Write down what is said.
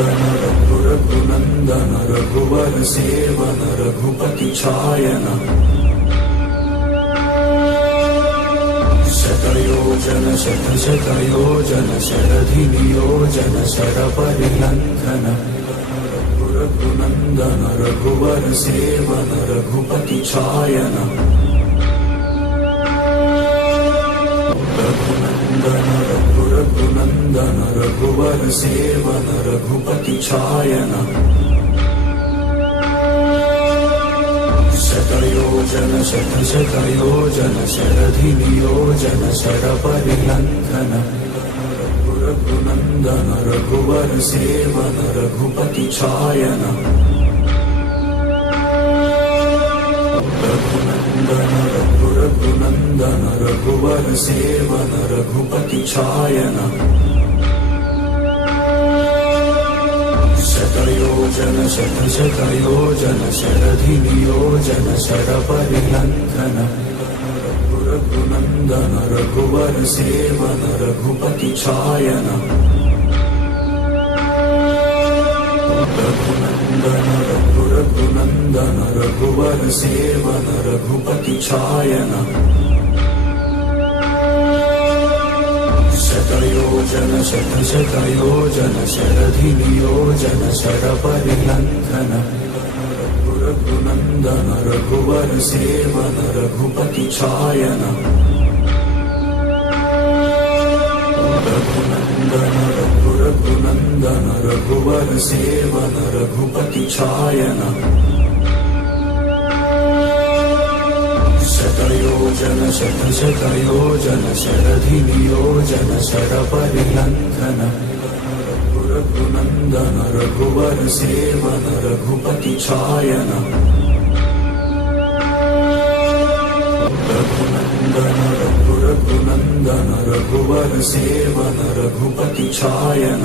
रघुनंदन रघुवर seven Raghupati छायन शतयोजन शतशतयोजन शरधि नियोजन शरपरिलंघन रघुनंदन रघुवर seven Raghupati छायन Raghunandan रघुवर seven Raghupati छायन शतयोजन शतशतयोजन शरधि नियोजन शरपरिलंघन रघुनंदन रघुवर seven Raghupati छायन Raghunandan रघुवर seven Raghupati छायन शतयोजन शतशतयोजन शरधि नियोजन शरपरिलंघन रघुनंदन रघुवर सेवन रघुपति छायन रघुनंदन रघुवर सेवन रघुपति छायन शतयोजन शतशतयोजन शरधि नियोजन शरपरिलंघन रघुनंदन रघुवर सेवन रघुपति छायन रघुनंदन रघुवर सेवन रघुपति छायन शतयोजन शतशतयोजन शरधि नियोजन शरपरिलंघन रघुनंदन रघुवर सेवन रघुपति छायन रघुनंदन रघुवर सेवन रघुपति छायन